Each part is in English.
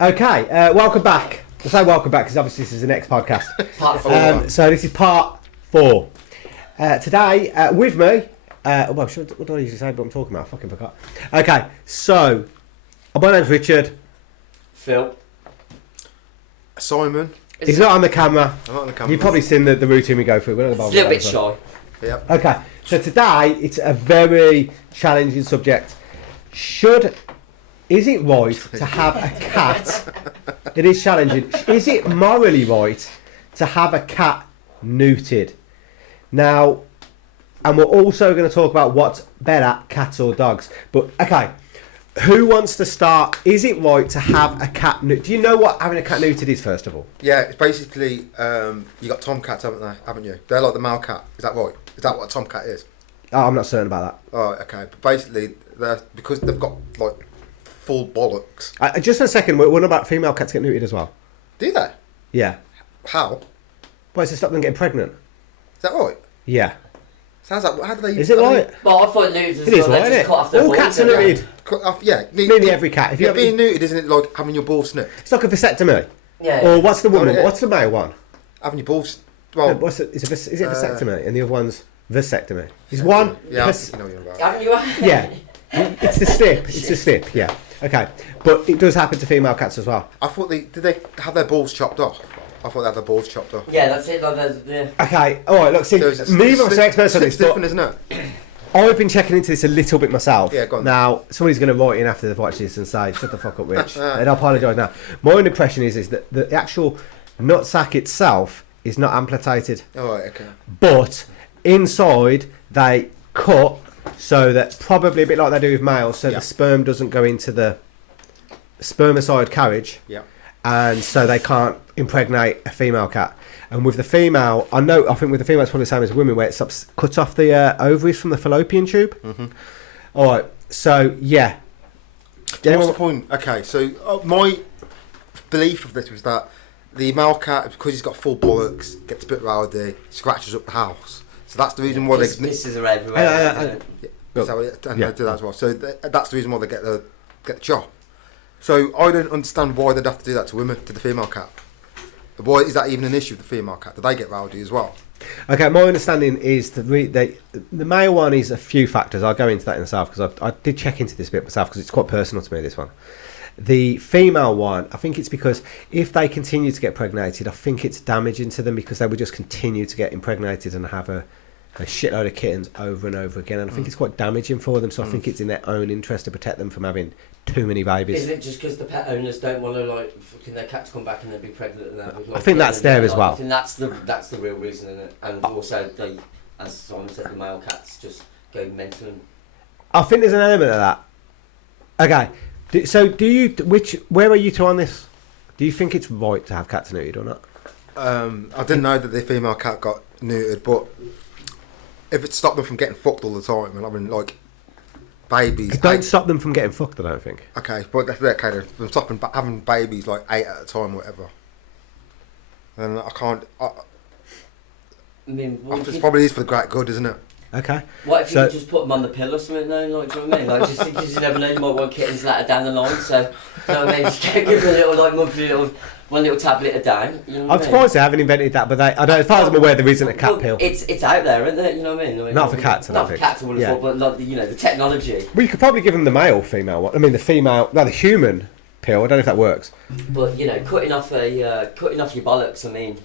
Okay, welcome back. I say welcome back because obviously this is the next podcast. Part 4. So this is part 4. Today, with me, what do I usually say? What I'm talking about? I fucking forgot. Okay, so my name's Richard. Phil. Simon. He's not on the camera. I'm not on the camera. You've probably seen the routine we go through. We're not It's a little bit shy. Yep. Okay, so today it's a very challenging subject. Is it right to have a cat? It is challenging. Is it morally right to have a cat neutered? Now, and we're also going to talk about what's better, cats or dogs. But okay, who wants to start? Is it right to have a cat neutered? Do you know what having a cat neutered is, first of all? Yeah, it's basically you got tomcats, haven't you? They're like the male cat. Is that right? Is that what a tomcat is? Oh, I'm not certain about that. Oh, okay. But basically, because they've got like full bollocks. Just for a second, what about female cats get neutered as well? Do they? Yeah. How? Why, to stop them getting pregnant? Is that right? Yeah. Sounds like. How do they? Is it right? Well, I thought neuters It is right, isn't it? All cats are neutered. Cut off, yeah. Nearly every cat. If you being neutered, isn't it like having your balls snipped? It's like a vasectomy. Yeah. Or what's the woman? Oh, yeah. What's the male one? Having your balls. Well, Is it vasectomy? And the other one's vasectomy. Is one? yeah, vas- you know what you're about. Haven't you? yeah. It's the snip. It's the snip. Yeah. Okay. But it does happen to female cats as well. I thought did they have their balls chopped off? I thought they had their balls chopped off. Yeah, that's it. Like, yeah. Okay. All right. Look, see, neither of us are experts on this, but different, isn't it? I've been checking into this a little bit myself. Yeah, go on. Now, somebody's going to write in after they've watched this and say, shut the fuck up, Rich. And I apologise now. My own impression is that the actual nutsack itself is not amputated. Oh, right, okay. But inside, they cut so that probably a bit like they do with males, so Yeah. the sperm doesn't go into the spermicide carriage. Yeah. And so they can't impregnate a female cat. And with the female, I think with the female it's probably the same as women, where it cuts off the ovaries from the fallopian tube. Mm-hmm. All right, so yeah. What's the point? Okay, so my belief of this was that the male cat, because he's got full bollocks, gets a bit rowdy, scratches up the house. So that's the reason why Misses are everywhere. I do that as well. So that's the reason why they get the job. So I don't understand why they'd have to do that to women, to the female cat. Why is that even an issue with the female cat? Do they get rowdy as well? Okay, my understanding is the male one is a few factors. I'll go into that in itself because I did check into this bit myself because it's quite personal to me, this one. The female one, I think it's because if they continue to get impregnated, I think it's damaging to them because they would just continue to get impregnated and have a shitload of kittens over and over again. And I think it's quite damaging for them, so I think it's in their own interest to protect them from having too many babies. Isn't it just because the pet owners don't want to, like, fucking their cats come back and they'll be pregnant and have, like, I think that's there as well. I think that's the real reason, isn't it? And also, they, as Simon said, the male cats just go mental. I think there's an element of that. Okay, so where are you two on this? Do you think it's right to have cats neutered or not? I didn't know that the female cat got neutered, but if it stopped them from getting fucked all the time and having like babies, It don't stop them from getting fucked, I don't think. okay, but that's that kind of from stopping having babies like 8 at a time, or whatever. And I can't. I mean, It probably is for the great good, isn't it? Okay. what if you could just put them on the pill or something though? Like, do you know what I mean? Like, just because you never know, you might want kittens later down the line. So, you know what I mean? Just give them a little, like, monthly one little tablet a day. You know what I'm surprised they haven't invented that, but as far as I'm aware, there isn't a cat pill. It's out there, isn't it? You know what I mean? Like, Not for cats, I Not don't for think. cats, I would have thought, but like, the technology. Well, you could probably give them the male, female one. I mean, the human pill. I don't know if that works. But cutting off your bollocks. I mean,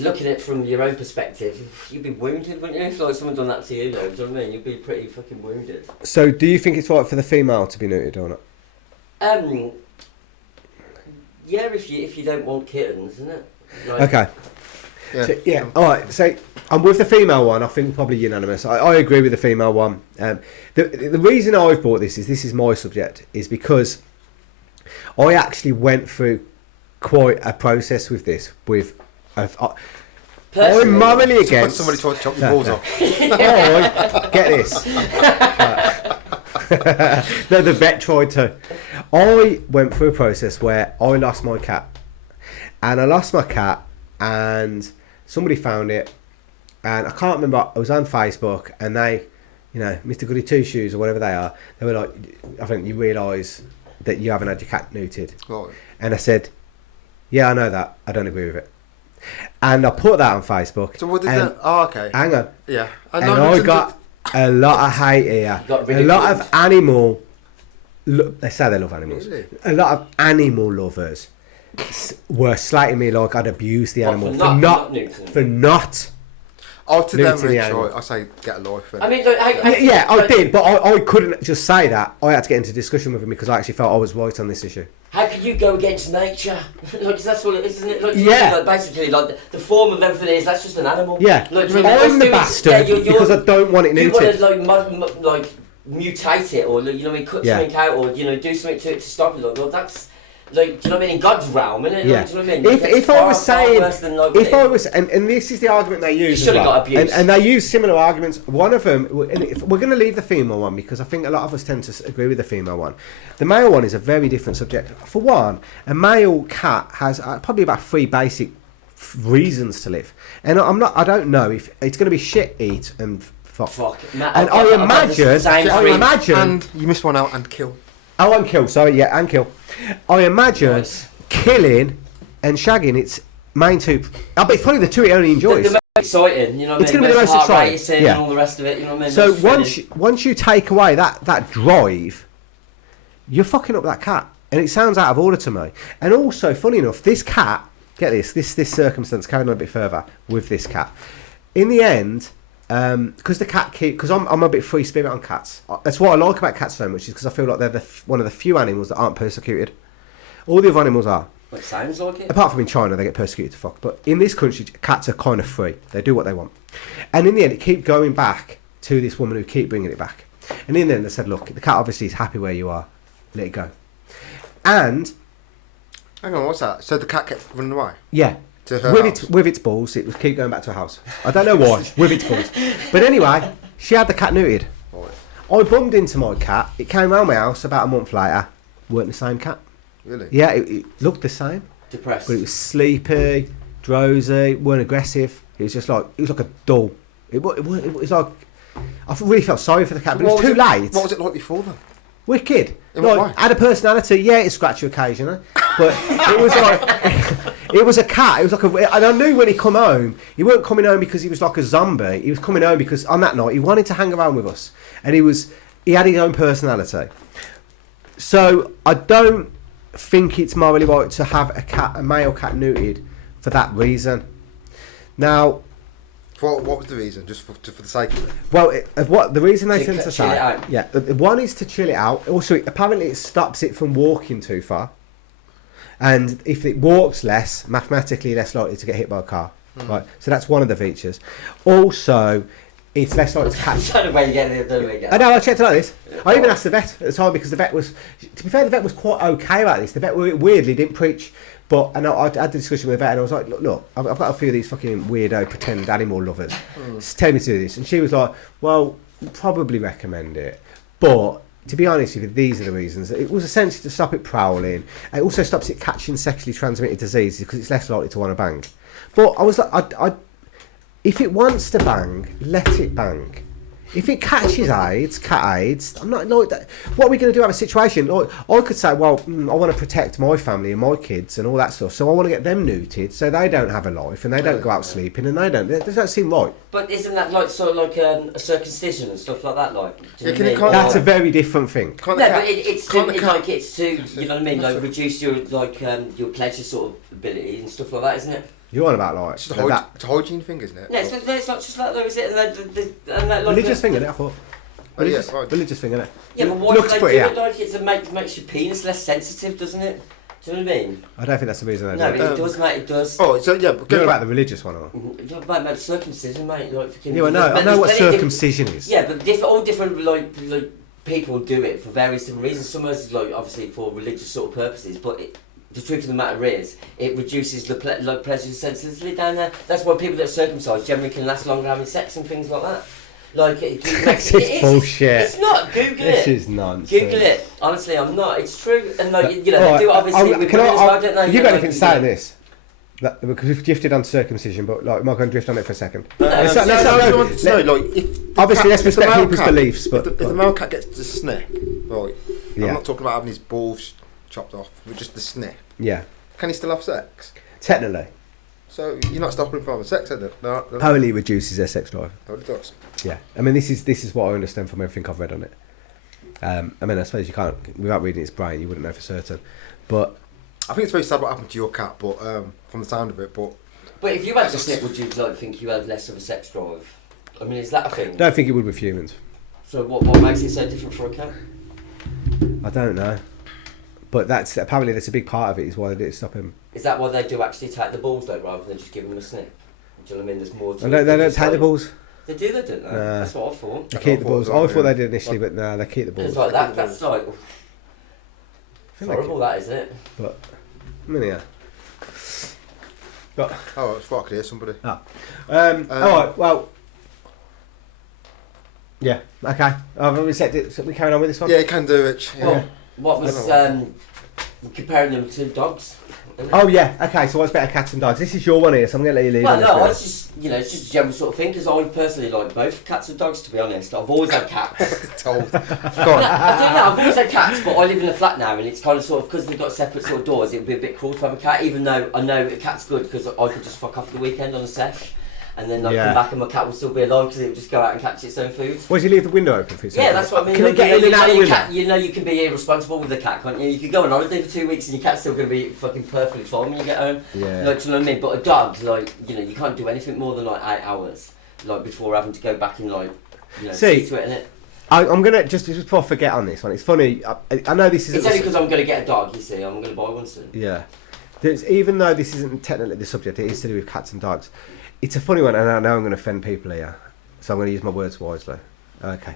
looking at it from your own perspective, you'd be wounded, wouldn't you? If like someone done that to you, though, do you know what I mean? You'd be pretty fucking wounded. So, do you think it's right for the female to be neutered or not? Yeah, if you don't want kittens, isn't it? Like, Okay. Yeah. So, yeah. All right. So I'm with the female one. I think probably unanimous. I agree with the female one. The reason I've brought this is my subject is because I actually went through quite a process with this. I'm morally against. Somebody tried to chop your balls off. Oh, get this. No, the vet tried to. I went through a process where I lost my cat. And I lost my cat and somebody found it. And I can't remember, I was on Facebook and they, Mr. Goody Two Shoes or whatever they are, they were like, I think you realise that you haven't had your cat neutered. Right. And I said, yeah, I know that. I don't agree with it. And I put that on Facebook. So what did that? Oh, okay. Hang on. Yeah. And I got a lot of hate here. A lot of animal... They say they love animals. Really? A lot of animal lovers were slating me like I'd abused the animal for not Oh, to them, neuter the animal. I say get a life. I mean, like, Yeah, I did, but I couldn't just say that. I had to get into discussion with him because I actually felt I was right on this issue. how could you go against nature? Like, that's what it is, isn't it? Like, Yeah. Like, basically, like the form of everything is that's just an animal. Yeah, Like, I'm the bastard because I don't want it You want neutered. to like mutate it, or you know what I mean, cut something out, or you know, do something to stop it. Like, well, that's like, do you know what I mean? In God's realm, isn't it? Yeah. Like, do you know what I mean? If I was saying, like, if I was, and this is the argument they use, should have got abused. and they use similar arguments. One of them, and we're going to leave the female one because I think a lot of us tend to agree with the female one. The male one is a very different subject. For one, a male cat has probably about 3 basic reasons to live, and I don't know if it's going to be shit, eat, and fuck. And I imagine, and you missed one out, and kill. Oh, and kill. Sorry, yeah, and kill. I imagine killing and shagging. It's main two. I bet it's probably the two he only enjoys. The most exciting, you know what I mean? It's going to be the most exciting. Racing and all the rest of it, you know what I mean? So That's once you take away that drive, you're fucking up that cat, and it sounds out of order to me. And also, funny enough, this cat. Get this circumstance carrying on a bit further with this cat. In the end. Because the cat because I'm a bit free spirit on cats. That's what I like about cats so much, is because I feel like they're one of the few animals that aren't persecuted. All the other animals are. Well, it sounds like it. Apart from in China, they get persecuted to fuck. But in this country, cats are kind of free. They do what they want. And in the end, it keep going back to this woman who keep bringing it back. And in the end, they said, look, the cat obviously is happy where you are. Let it go. And... Hang on, what's that? So the cat kept running away? Yeah. To her house? With its balls, it would keep going back to her house. I don't know why, with its balls. But anyway, she had the cat neutered. Right. I bumped into my cat. It came round my house about a month later. Weren't the same cat. Really? Yeah, it looked the same. Depressed. But it was sleepy, drowsy, weren't aggressive. It was just like, it was like a doll. It was like, I really felt sorry for the cat, but it was too late. What was it like before then? Wicked. In what way? Like, had a personality. Yeah, it scratched you occasionally, but it was like it was a cat. It was like and I knew when he come home, he weren't coming home because he was like a zombie. He was coming home because on that night he wanted to hang around with us, and he had his own personality. So I don't think it's morally right to have a male cat neutered for that reason. Now. What was the reason? Just for the sake of it? Well, what the reason they tend to chill say, it out. yeah, one is to chill it out. Also, apparently, it stops it from walking too far, and if it walks less, mathematically less likely to get hit by a car. Right, so that's one of the features. Also, it's less likely to catch. I don't know where you get it. I know. I checked it like this. I even asked the vet at the time because the vet was, to be fair, the vet was quite okay about this. The vet weirdly didn't preach. But and I had the discussion with the vet, and I was like, look, I've got a few of these fucking weirdo pretend animal lovers. Tell me to do this, and she was like, well, probably recommend it, but to be honest with you, these are the reasons. It was essentially to stop it prowling. It also stops it catching sexually transmitted diseases because it's less likely to want to bang. But I was like, if it wants to bang, let it bang. If it catches AIDS, cat AIDS, I'm not like that. What are we going to do? Have a situation? Like, I could say, well, I want to protect my family and my kids and all that stuff, so I want to get them neutered so they don't have a life and they don't go out sleeping and they don't. Does that seem right? But isn't that like sort of like a circumcision and stuff like that? Like, do you know what I mean? That's a very different thing. No, but it's to you know what I mean? Like reduce your your pleasure sort of ability and stuff like that, isn't it? You're on about like it's a hygiene thing, isn't it? Yeah, it's not just like that, is it? And that, like, religious thing, isn't it? I thought. Religious thing, isn't it? Yeah, but why do they do it like it makes your penis less sensitive, doesn't it? Do you know what I mean? I don't think that's the reason they do it. it. No, it does, mate. It does. Oh, so yeah, but you're about the religious one, or? Mate, circumcision, mate. Like, yeah, I know what circumcision is. Yeah, but all different like people do it for various different reasons. Some of us like obviously for religious sort of purposes, but the truth of the matter is, it reduces the pleasure sensitivity down there. That's why people that are circumcised generally can last longer having sex and things like that. Like this is bullshit. It's not. Google this it. This is nonsense. Google it. Honestly, I'm not. It's true. And like you know, they do obviously with women as well, don't they? You got anything to say on this? Because we've drifted on circumcision, but like, I'm not going to drift on it for a second. Obviously, let's respect people's beliefs. But if the male cat gets to snick, right, Yeah. I'm not talking about having his balls chopped off with just the snip. Yeah. Can he still have sex? Technically. So you're not stopping him from having sex, is it? No. Apparently it reduces their sex drive. Oh, it does. Yeah. I mean, this is what I understand from everything I've read on it. I mean, I suppose you can't, without reading its brain, you wouldn't know for certain. But I think it's very sad what happened to your cat, but from the sound of it, but if you had the snip, would you like think you had less of a sex drive? I mean, is that a thing? I don't think it would with humans. So what makes it so different for a cat? I don't know. But that's a big part of it, is why they didn't stop him. Is that why they do actually take the balls though, rather than just give them a snip? Do you know what I mean? There's more to They it. don't take the balls. They do, they don't. Nah. That's what I thought. They keep the balls. well, I thought yeah. they did initially, but no, they keep the balls. It's like that. That's like I think horrible. That isn't it? But I mean, yeah. But oh, I thought I could hear somebody. all right. Well, yeah. Okay. I've already said it. So we carrying on with this one. Yeah, you can do it. Yeah. Yeah. What was comparing them to dogs? Oh yeah. Okay. So what's better, cats and dogs? This is your one here, so I'm going to let you lead. Well, on this no, bit. it's just it's just a general sort of thing because I personally like both cats and dogs. To be honest, I've always had cats. Told. Go on. I don't know. I've always had cats, but I live in a flat now, and it's kind of sort of because they've got separate sort of doors. It would be a bit cruel to have a cat, even though I know a cat's good because I could just fuck off the weekend on a sesh, and then I'd Yeah. come back and my cat would still be alive because it would just go out and catch its own food. Why do you leave the window open for yourself? Yeah, that's what I mean. Can Like, it get in you and know, out of the your window? cat, you know you can be irresponsible with the cat, can't you? You could go on holiday for 2 weeks and your cat's still going to be fucking perfectly fine when you get home. Yeah. Like, do you know what I mean? But a dog, like, you can't do anything more than like 8 hours, like before having to go back and like, See, see to it, innit? I'm gonna just before I forget on this one. It's funny. I know this isn't. It's only because I'm going to get a dog. You see, I'm going to buy one soon. Yeah. Even though this isn't technically the subject, it is to do with cats and dogs. It's a funny one, and I know I'm going to offend people here, so I'm going to use my words wisely. Okay.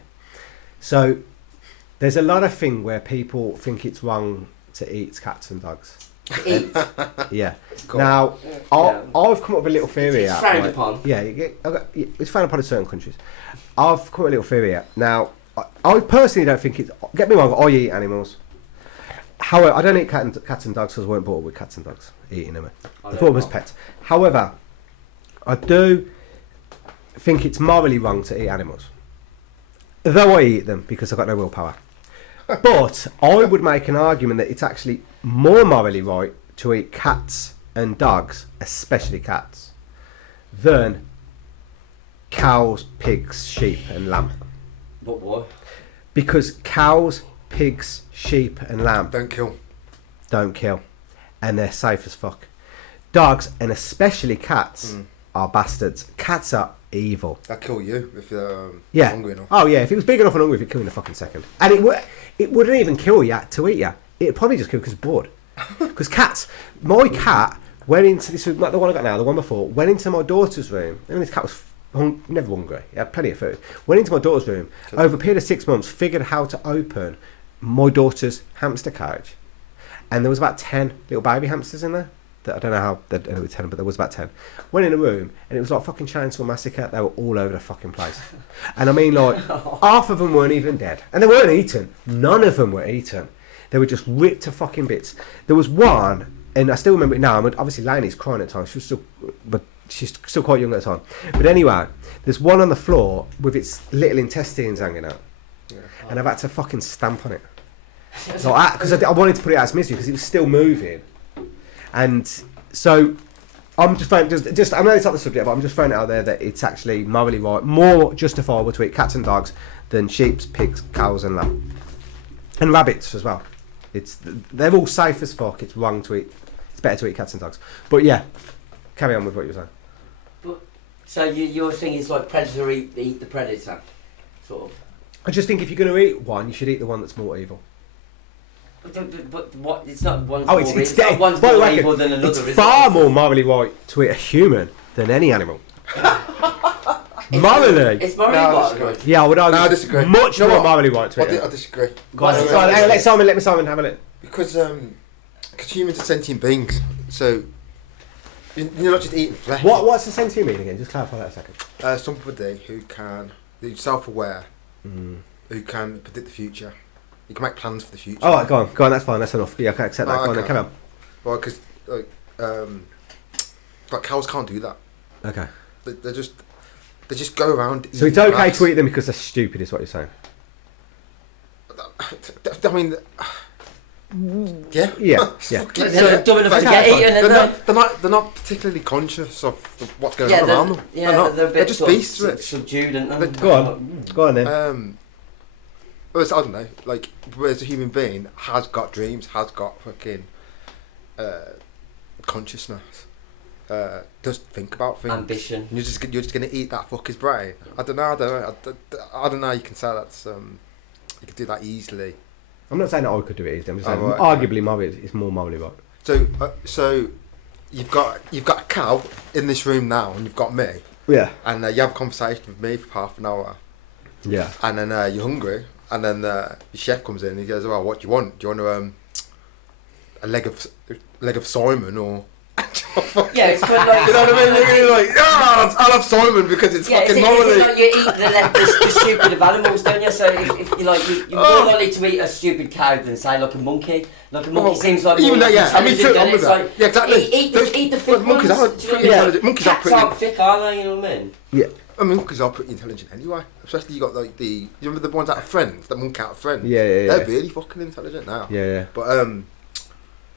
So, there's a lot of thing where people think it's wrong to eat cats and dogs. Eat. Yeah. Cool. Now, Yeah. I've come up with a little theory. It's here, frowned right? upon. Yeah, it's frowned upon in certain countries. I've come up with a little theory here. Now, I personally don't think it's... Get me wrong, I eat animals. However, I don't eat cats and dogs because I weren't brought up with cats and dogs, eating them. I thought it was pets. However, I do think it's morally wrong to eat animals. Though I eat them because I've got no willpower. But I would make an argument that it's actually more morally right to eat cats and dogs, especially cats, than cows, pigs, sheep and lamb. But what? Because cows, pigs, sheep and lamb Don't kill. don't kill, and they're safe as fuck. Dogs, and especially cats, are bastards. Cats are evil. They'll kill you if you're Yeah. hungry enough. Oh yeah, if it was big enough and hungry, it'd kill you in a fucking second. And it wouldn't even kill you to eat you. It'd probably just kill because bored. Because cats, my cat went into this room, not the one I got now, the one before, went into my daughter's room. I mean, this cat was never hungry. He had plenty of food. Went into my daughter's room. Over a period of 6 months, figured how to open my daughter's hamster cage. And there was about 10 little baby hamsters in there. I don't know how there were 10, but there was about 10. Went in a room, and it was like fucking Chainsaw Massacre. They were all over the fucking place. And I mean, like, half of them weren't even dead. And they weren't eaten. None of them were eaten. They were just ripped to fucking bits. There was one, and I still remember it now. Obviously, Lainey's crying at times. She's still quite young at the time. But anyway, there's one on the floor with its little intestines hanging out. Yeah. And I've had to fucking stamp on it. Because I wanted to put it out of its misery because it was still moving. And so I'm just throwing, just I know it's not the subject, but I'm just throwing it out there that it's actually morally right, more justifiable to eat cats and dogs than sheep, pigs, cows, and lamb, and rabbits as well. They're all safe as fuck. It's wrong to eat. It's better to eat cats and dogs. But yeah, carry on with what you were saying. But so your thing is like predator eat the predator, sort of. I just think if you're going to eat one, you should eat the one that's more evil. But what? It's not one's Oh, more it's evil. It's not one's by the more way, evil than another. it's is far it? more morally right to eat a human than any animal. Morally. It's morally No, right. that's Yeah, I would argue. No, I disagree. Much You know more what? morally right to it. I disagree. Go on, What's go on, the- let me Simon have a look. Because humans are sentient beings, so you're not just eating flesh. What's the sense you mean again? Just clarify that a second. Somebody who's self-aware, who can predict the future. You can make plans for the future. All right, go on, that's fine, that's enough. Yeah, I can accept that. Oh, Go on, then, okay. carry on. Well, because like cows can't do that. Okay. They just go around. So it's eating okay grass. to eat them because they're stupid, is what you're saying? I mean, yeah. Yeah. They're dumb enough to get eaten, and they're not particularly conscious of what's going yeah, on around them. Yeah, they're just sort of beasts. Rich. Subdued and Go on then. Whereas, I don't know, like, whereas a human being has got dreams, has got fucking consciousness, does think about things. ambition. And you're just gonna eat that fucker's brain. I don't know. I don't know how you can say that's you can do that easily. I'm not saying that I could do it easily. I'm just saying right, arguably it's more morally right. So you've got a cow in this room now, and you've got me, Yeah. and you have a conversation with me for half an hour, Yeah. and then you're hungry, and then the chef comes in and he goes, "Well, what do you want? Do you want a leg of salmon or?" Yeah, it's kind of like, You know what I mean? You're like, yeah, I'll have salmon because it's fucking morally. Like you eat the stupid of animals, don't you? So if you like, you're more likely to eat a stupid cow than say like a monkey. Like a monkey seems like even more though, yeah, I mean, intelligent, I'm with it's that. like, Yeah, exactly. Eat the thick monkeys ones. are Do you know pretty what I mean? intelligent. Monkeys are Cats pretty. aren't thick, are they? You know what I mean? Yeah. I mean, monkeys are pretty intelligent anyway. Especially you got like you remember the ones out of Friends, the monkey out of Friends. Yeah. They're really fucking intelligent now. Yeah. But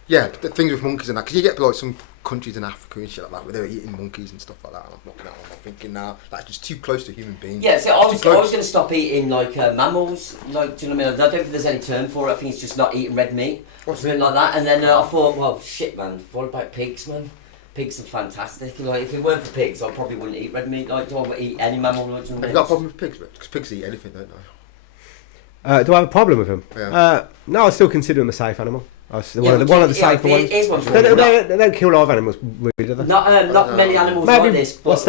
yeah, the things with monkeys and that, because you get like some countries in Africa and shit like that where they're eating monkeys and stuff like that. And I'm looking at them, I'm thinking now that's just too close to human beings. Yeah, so I was going to stop eating like mammals. Like, do you know what I mean? I don't think there's any term for it. I think it's just not eating red meat or something like that. And then I thought, well, shit, man. What about pigs, man? Pigs are fantastic. Like, if it weren't for pigs, I probably wouldn't eat red meat. Like, do I eat any mammal? Like, do you know what I Have mean? you got a problem with pigs, Rich? Because pigs eat anything, don't they? Do I have a problem with them? Yeah. No, I still consider them a safe animal. One of the safer ones. It is one They don't kill live animals, really, do they? Not many animals like this. But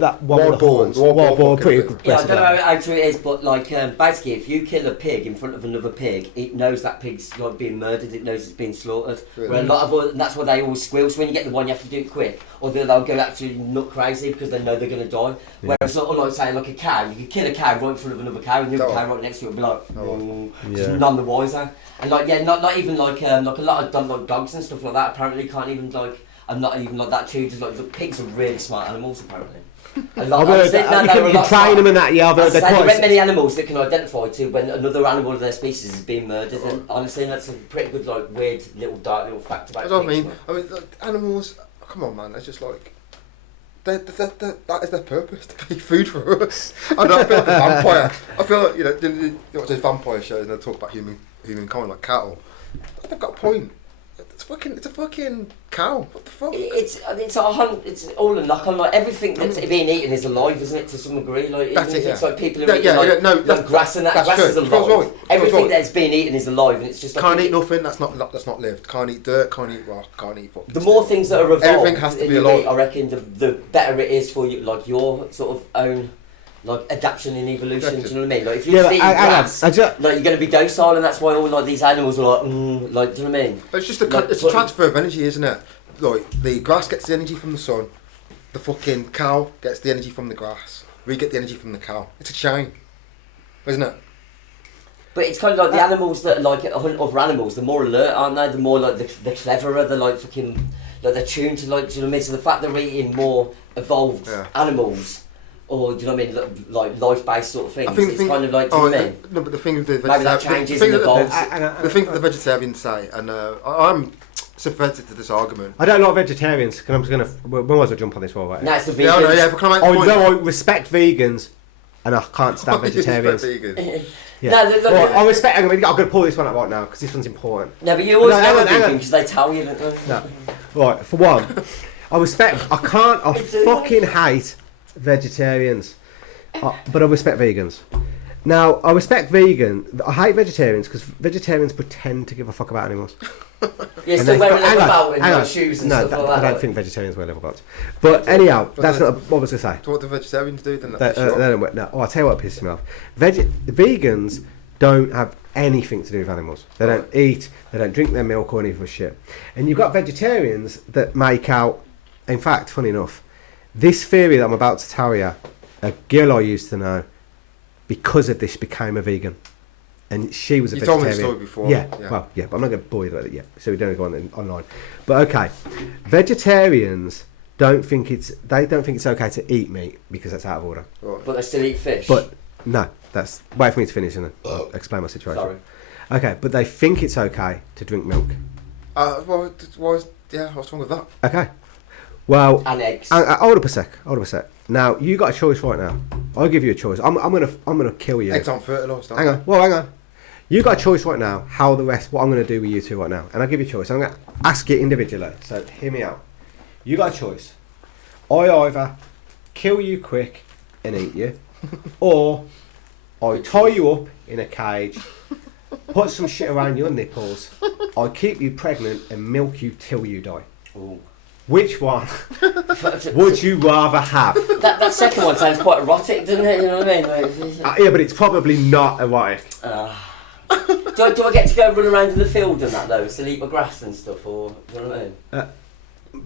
that one with the horns? Wild boar, pretty fucking yeah, I aggressive. don't know how true it is, but like basically, if you kill a pig in front of another pig, it knows that pig's like being murdered. It knows it's being slaughtered. Really? Where a lot of and that's why they always squeal. So when you get the one, you have to do it quick, or they'll go absolutely nut crazy because they know they're going to die. Yeah. Whereas like say like a cow, you could kill a cow right in front of another cow, and the other cow right next to it will be like, just none the wiser. And like not even like a lot of dogs and stuff like that apparently can't even like. I'm not even like that too. Just like the pigs are really smart animals apparently. A lot, You can train them and that. Yeah, there they're aren't quite. many animals that can identify to when another animal of their species is being murdered. And honestly, that's a pretty good like weird little dark little fact about. That's what pigs, I mean, like, animals. Come on, man. It's just like. That is their purpose, to be food for us. I feel like a vampire. I feel like, you watch those vampire shows and they talk about humankind like cattle. They've got a point. It's a fucking cow. What the fuck? It's all a knock on. Like everything that's being eaten is alive, isn't it? To some degree, like That's even if it, it's yeah. like people are eating like grass and that. That's Grass true. is alive. Right. Everything that's being eaten is alive, and it's just like Can't eat nothing. That's not lived. Can't eat dirt. Can't eat rock. Can't eat fucking. The more things that are evolved, everything has to be alive. I reckon the better it is for you, like your sort of own. Like adaptation and evolution, do you know what I mean? Like if you're eating grass, like you're going to be docile, and that's why all like these animals are like, do you know what I mean? It's just it's a transfer of energy, isn't it? Like the grass gets the energy from the sun, the fucking cow gets the energy from the grass. We get the energy from the cow. It's a chain, isn't it? But it's kind of like the animals that like hunt other animals. The more alert, aren't they? The more like the cleverer. They're like fucking like they're tuned to like. Do you know what I mean? So the fact that we're eating more evolved animals. Or do you know what I mean? Like life-based sort of things. I think it's kind of like. Do you know what I mean? No, but the thing with the maybe that changes and evolves. The thing that the vegetarians say, and I'm sympathetic to this argument. I don't like vegetarians. Because I'm just gonna. When was I jump on this for? Right? No, it's the vegans. Yeah, but can I make the point? I respect vegans, and I can't stand vegetarians. Yeah. No, I respect. I'm gonna pull this one up right now because this one's important. No, but you always know a vegan because they tell you. No, right. For one, I respect. I can't. I fucking hate vegetarians, but I respect vegans. Now, I respect I hate vegetarians because vegetarians pretend to give a fuck about animals. Yeah, still wearing leather belt and shoes and stuff like that. I don't think vegetarians wear leather belts. But anyhow, that's not what I was going to say. So what do vegetarians do then? I'll tell you what pisses me off. Vegans don't have anything to do with animals. They don't eat, they don't drink their milk or any of the shit. And you've got vegetarians that make out, in fact, funny enough, this theory that I'm about to tell you, a girl I used to know, because of this, became a vegan. And she was a vegetarian. You told me the story before. Yeah, but I'm not going to bore you about it yet, so we don't go on online. But okay, vegetarians don't think it's okay to eat meat because that's out of order. Right. But they still eat fish. But no, that's wait for me to finish and then I'll explain my situation. Sorry. Okay, but they think it's okay to drink milk. Well, what's wrong with that? Okay. Well, And eggs. hold up a sec. Now you got a choice right now. I'll give you a choice. I'm gonna kill you. Eggs aren't fertilised. Hang on. You got a choice right now. What I'm gonna do with you two right now, and I'll give you a choice. I'm gonna ask you individually. So hear me out. You got a choice. I either kill you quick and eat you, or I tie you up in a cage, put some shit around your nipples, I keep you pregnant and milk you till you die. Ooh. Which one would you rather have? That second one sounds quite erotic, doesn't it? You know what I mean? Like, Yeah, but it's probably not erotic. do I get to go run around in the field and that though, still eat my grass and stuff, or you know what I mean?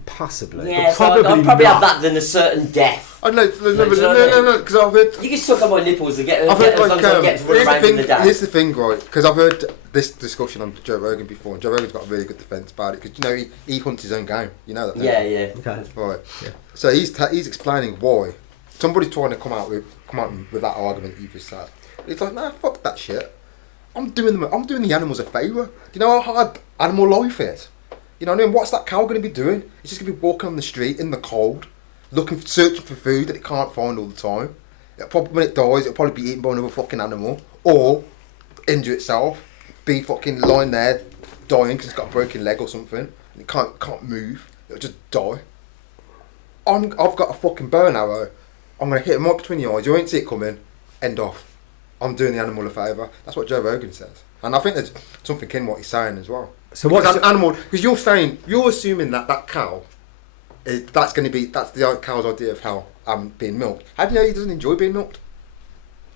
Possibly. Yeah, but so probably I'd probably not. have that than a certain death. Oh no, because I've heard. You can suck on my nipples and get I've heard as long as I get to run around in the day. here's the thing, right? Because I've heard this discussion on Joe Rogan before, and Joe Rogan's got a really good defence about it. Because you know he hunts his own game. You know that. Yeah, don't you? yeah. Okay. Right. Yeah. So he's explaining why somebody's trying to come out with that argument that you just said. It's like, nah, fuck that shit. I'm doing the animals a favour. Do you know how hard animal life is? You know what I mean? What's that cow going to be doing? It's just going to be walking on the street in the cold, searching for food that it can't find all the time. When it dies, it'll probably be eaten by another fucking animal, or injure itself, be fucking lying there dying because it's got a broken leg or something, and it can't move. It'll just die. I've got a fucking bow and arrow. I'm going to hit him right between the eyes. You won't see it coming. End off. I'm doing the animal a favour. That's what Joe Rogan says, and I think there's something in what he's saying as well. So what's an animal? Because you're assuming that cow, that's the cow's idea of how I'm being milked. How do you know he doesn't enjoy being milked?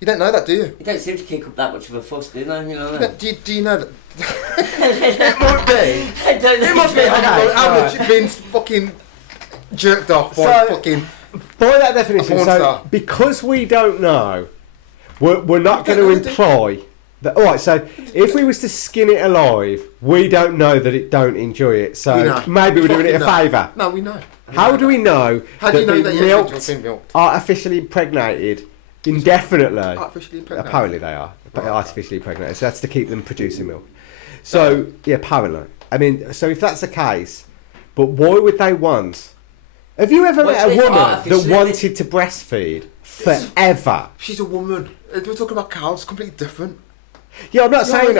You don't know that, do you? You don't seem to kick up that much of a fuss, do they? You know what I mean? Do you know that? It might be. I don't It must be how much you've been fucking jerked off by fucking. By that definition, porn so star. because we don't know, we're not going to imply that. All right, so if we was to skin it alive, we don't know that it don't enjoy it. So maybe we're doing it a favour. No, we know. How do we know How do you know that you're being milked? artificially impregnated indefinitely? Artificially impregnated. Apparently they are artificially impregnated. So that's to keep them producing milk. So yeah, apparently. I mean, so if that's the case, but why would they want? Have you ever met a woman that wanted to breastfeed forever? She's a woman. We're talking about cows. Completely different. Yeah, I'm not saying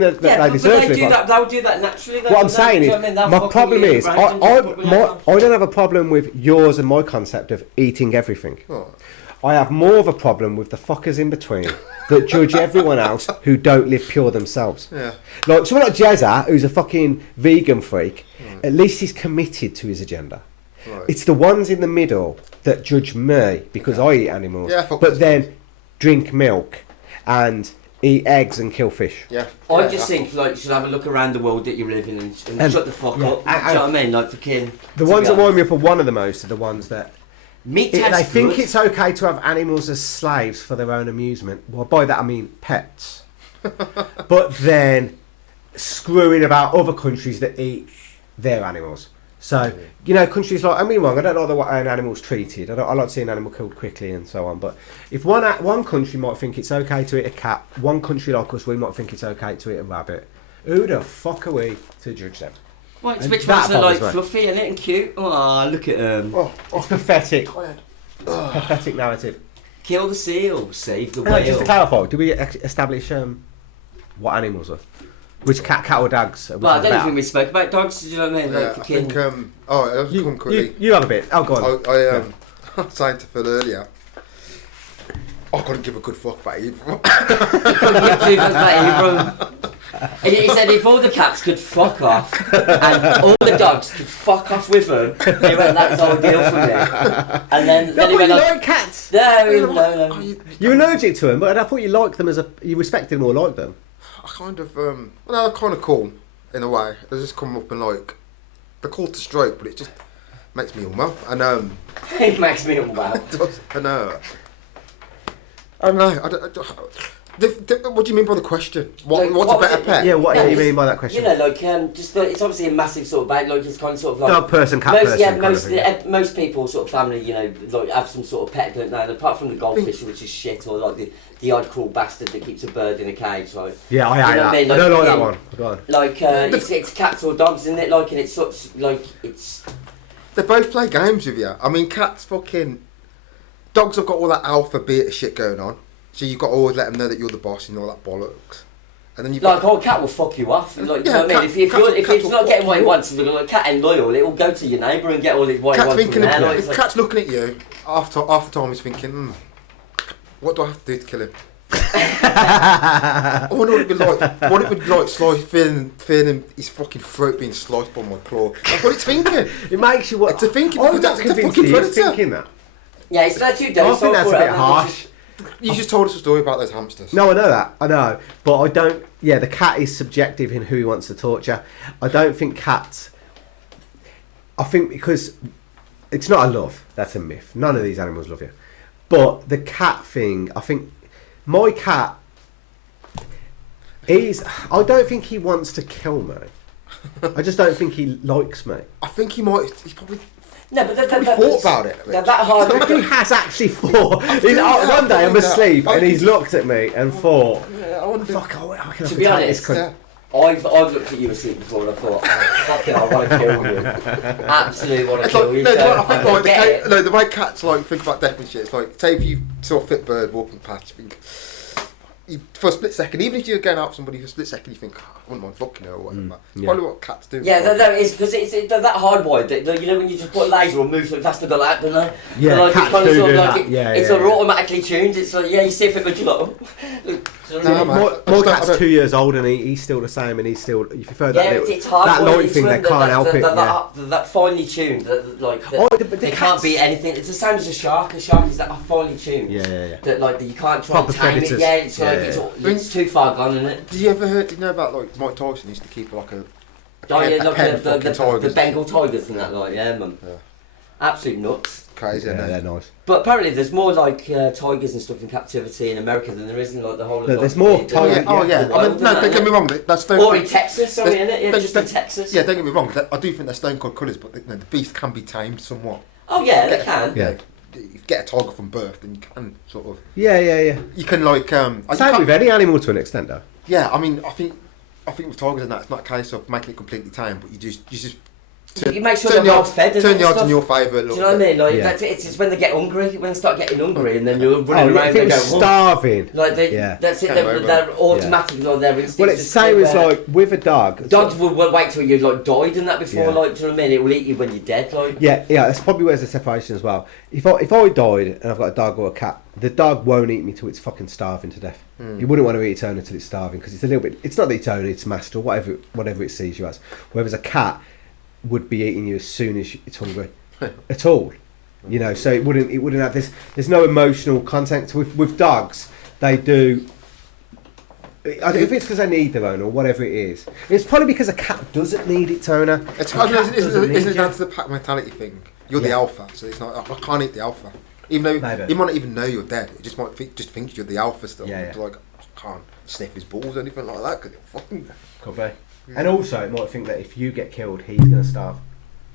that they deserve it. They would do that naturally. What I'm saying is, my problem is, I don't have a problem with yours and my concept of eating everything. Oh. I have more of a problem with the fuckers in between that judge everyone else who don't live pure themselves. Yeah. Like someone like Jezza, who's a fucking vegan freak, at least he's committed to his agenda. Right. It's the ones in the middle that judge me because I eat animals, but then drink milk and eat eggs and kill fish. Yeah. I just think like you should have a look around the world that you live in and shut the fuck up. Do you know what I mean? Like fucking. The ones that wind me up are one of the most are the ones that they think it's okay to have animals as slaves for their own amusement. Well, by that I mean pets. But then screwing about other countries that eat their animals. So, you know, countries like, I mean, wrong, I don't know the way an animal's treated. I like to see an animal killed quickly and so on. But if one country might think it's okay to eat a cat, one country like us, we might think it's okay to eat a rabbit. Who the fuck are we to judge them? Well, it's which ones are like fluffy and and cute. Oh, look at them. It's pathetic. Pathetic narrative. Kill the seal, save the whale. No, just to clarify, do we establish what animals are? Which cat or dogs? Well, I don't think we spoke about dogs. Do you know what I mean? Yeah, I think. I was coming quickly. You have a bit. Oh, go on. I was saying to Phil earlier. I couldn't give a good fuck about either. And he said if all the cats could fuck off and all the dogs could fuck off with them, he went, that's ideal for me. And then he went, like cats. No. You're allergic to them, but I thought you liked them you respected them or liked them. I kind of, they're kind of cool in a way. They just come up and like, they're cool to stroke, but it just makes me unwell. And it makes me unwell. It does. I know. I don't know. What do you mean by the question? What's what a better was it? pet? Yeah, what do you it's- mean by that question? You know, like just it's obviously a massive sort of bag. Like it's kind of sort of like Dog person, cat most, person. yeah, kind most of thing, yeah. most people sort of family, you know, like have some sort of pet, don't they? And apart from the goldfish, which is shit, or like the odd cruel bastard that keeps a bird in a cage, like Yeah, I You hate know what that. I mean? I don't Like, like that in- one. Go on. like it's cats or dogs, isn't it? Like, and it's such like it's. They both play games with you. I mean, cats fucking... Dogs have got all that alpha beta shit going on. So you've got to always let them know that you're the boss and all that bollocks. And then you've Like, got... oh, a cat will fuck you off. Like, Yeah, you know what I mean? If cats it's will not getting fuck what it you wants, if a cat ain't loyal, it will go to your neighbour and get all it what it Cat's wants from thinking there. of, Like, if it's like, cat's looking at you, half the time he's thinking, what do I have to do to kill him? I wonder what it'd be like. What it would be like, feeling his fucking throat being sliced by my claw. That's what it's thinking. It makes you what? It's a thinking. I'm because not that's the convinced fucking he is predator. thinking that. yeah, it's not too I dense. think that's a bit harsh. You just told us a story about those hamsters. No, I know that. I know. But I don't... Yeah, the cat is subjective in who he wants to torture. I don't think cats... I think because... It's not a love. That's a myth. None of these animals love you. But the cat thing, I think... My cat... I don't think he wants to kill me. I just don't think he likes me. I think he might. He's probably No, but that thought about it. That hard. I think he has actually thought. yeah, One day I'm I think that. asleep and he's looked at me and thought, Yeah, I wonder. fuck, I can To be honest, Yeah. I've looked at you asleep before and I thought, oh, fuck it, I want to kill you. Absolutely want to It's like, kill you. no, So I think like get it. the way cats like think about death and shit. It's like, say if you saw a fit bird walking past, you think for a split second, even if you're going out with somebody for a split second, you think, oh, I wouldn't mind fucking her or whatever. It's yeah. probably what cats do. Yeah, that is because it's that hardwired. You know when you just put a laser or move so fast to go like that, don't they? Yeah, They're like, cats it's kind of do sort of do like that. Yeah, it's yeah, like yeah. automatically tuned. It's like you see if it, but you're like, look. No, Yeah, man. My I just cat's don't- 2 years old and he's still the same and he's still... If you prefer that little, it's hard. that light thing, they can't help it. That finely tuned, that Oh, but the they cats- can't be anything. It's the same as a shark. A shark is that finely tuned. Yeah. That like you can't try Proper and tame predators. it. Yeah, it's Yeah, like yeah. it's too far gone, isn't it? Did you know about like Mike Tyson used to keep like a Oh yeah, a like pen of the fucking tigers. the Bengal tigers and that, like yeah, man. Yeah. Absolute nuts. Crazy, Yeah, isn't they're it? nice. But apparently there's more like tigers and stuff in captivity in America than there is in like the whole of No, like, there's more the- tigers. Oh yeah. the I wild mean, no, and don't get me that, wrong. That's stone. Or in Texas, sorry, There's- innit? Yeah, don't- just don't- in Texas. Yeah, don't get me wrong. I do think they're stone cold colours, but the beast can be tamed somewhat. Oh yeah, they can. Yeah. If you get a tiger from birth, then you can sort of. Yeah. You can like Same can't- with any animal to an extent, though. Yeah, I mean, I think with tigers and that, it's not a case of making it completely tame, but you just You make sure turn they're the well odds, fed and turn the odds stuff. in your favour a Do little you know what I bit. mean? Like Yeah. that's it. It's when they get hungry, when they start getting hungry, and then you're running Oh, around. if it and was go, starving. like they, Yeah. that's it. Game They're, over. they're automatic. Like their instincts. Well, it's the just same as there. like with a dog. Dogs will wait till you like died and that before, Yeah. like, do you know what I mean? It will eat you when you're dead, like. Yeah, that's probably where's the separation as well. If I died and I've got a dog or a cat, the dog won't eat me till it's fucking starving to death. You wouldn't want to eat its owner till it's starving because it's a little bit. It's not that its owner, it's master, whatever it sees you as. Whereas a cat would be eating you as soon as it's hungry, at all. You know, so it wouldn't have this. There's no emotional contact with dogs. They do. I don't know if it's because they need their owner or whatever it is. It's probably because a cat doesn't need its owner. It's A cat doesn't need isn't it you. down to the pack mentality thing? You're the Yeah. alpha, so it's not. I can't eat the alpha, even though Maybe. you might not even know you're dead. It just might just thinks you're the alpha still. Yeah, It's like I can't sniff his balls or anything like that. Cause it fucking Could be. And also, it might think that if you get killed, he's going to starve